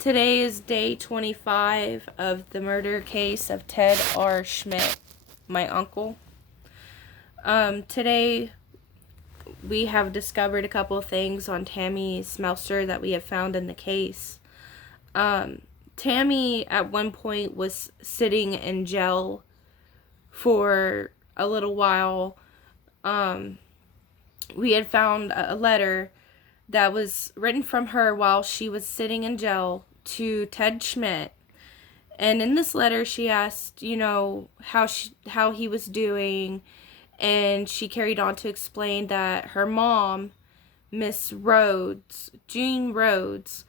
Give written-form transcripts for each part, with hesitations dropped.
Today is day 25 of the murder case of Ted R. Schmidt, my uncle. Today we have discovered a couple of things on Tammy Smelser that we have found in the case. Tammy at one point was sitting in jail for a little while. We had found a letter that was written from her while she was sitting in jail to Ted Schmidt. And in this letter, she asked, how he was doing. And she carried on to explain that her mom, Miss Rhodes, Jean Rhodes,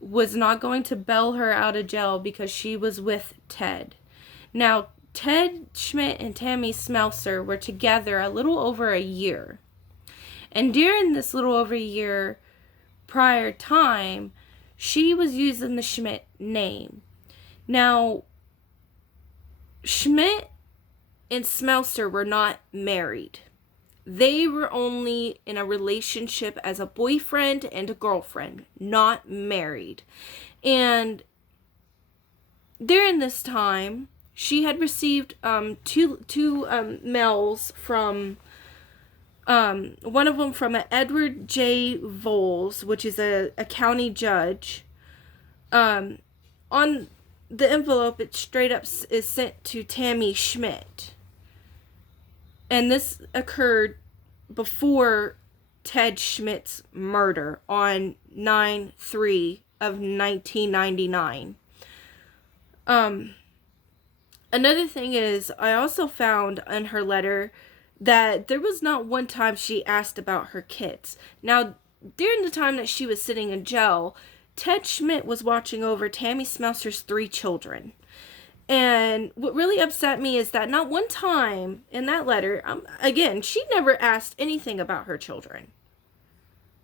was not going to bail her out of jail because she was with Ted. Now, Ted Schmidt and Tammy Smelser were together a little over a year. And during this little over a year prior time, she was using the Schmidt name. Now, Schmidt and Smelser were not married. They were only in a relationship as a boyfriend and a girlfriend, not married. And during this time, she had received two mails from one of them from an Edward J. Voles, which is a county judge. On the envelope, it straight up is sent to Tammy Schmidt. And this occurred before Ted Schmidt's murder on 9/3 of 1999. Another thing is, I also found in her letter that there was not one time she asked about her kids. Now, during the time that she was sitting in jail, Ted Schmidt was watching over Tammy Smelser's 3 children. And what really upset me is that not one time in that letter, again, she never asked anything about her children.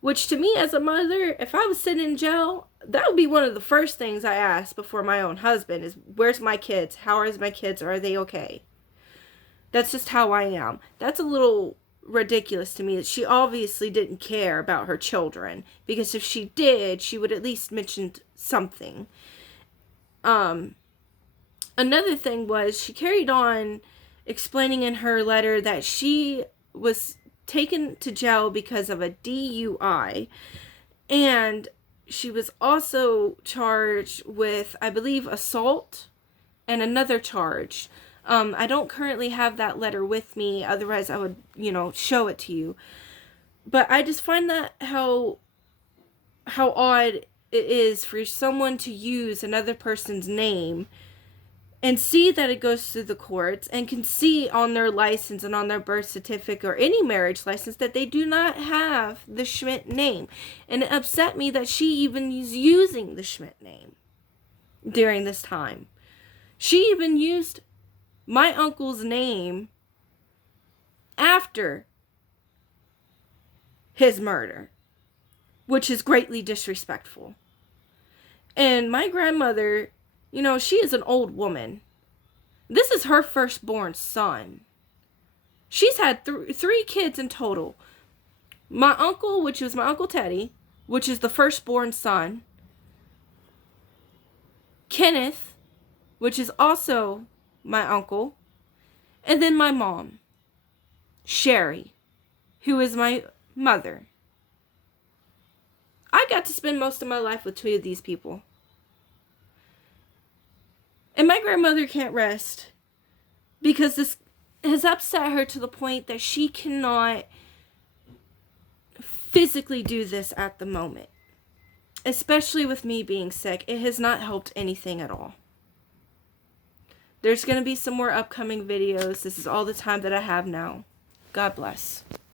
Which to me as a mother, if I was sitting in jail, that would be one of the first things I ask before my own husband is, where's my kids? How are my kids? Are they okay? That's just how I am. That's a little ridiculous to me. She obviously didn't care about her children, because if she did, she would at least mention something. Another thing was, she carried on explaining in her letter that she was taken to jail because of a DUI, and she was also charged with, I believe, assault and another charge. I don't currently have that letter with me, otherwise I would, show it to you. But I just find that how odd it is for someone to use another person's name and see that it goes through the courts, and can see on their license and on their birth certificate or any marriage license that they do not have the Schmidt name. And it upset me that she even is using the Schmidt name during this time. She even used my uncle's name after his murder, which is greatly disrespectful. And my grandmother, she is an old woman. This is her firstborn son. She's had 3 kids in total. My uncle, which was my Uncle Teddy, which is the firstborn son. Kenneth, which is also my uncle. And then my mom, Sherry, who is my mother. I got to spend most of my life with 2 of these people. And my grandmother can't rest because this has upset her to the point that she cannot physically do this at the moment. Especially with me being sick. It has not helped anything at all. There's going to be some more upcoming videos. This is all the time that I have now. God bless.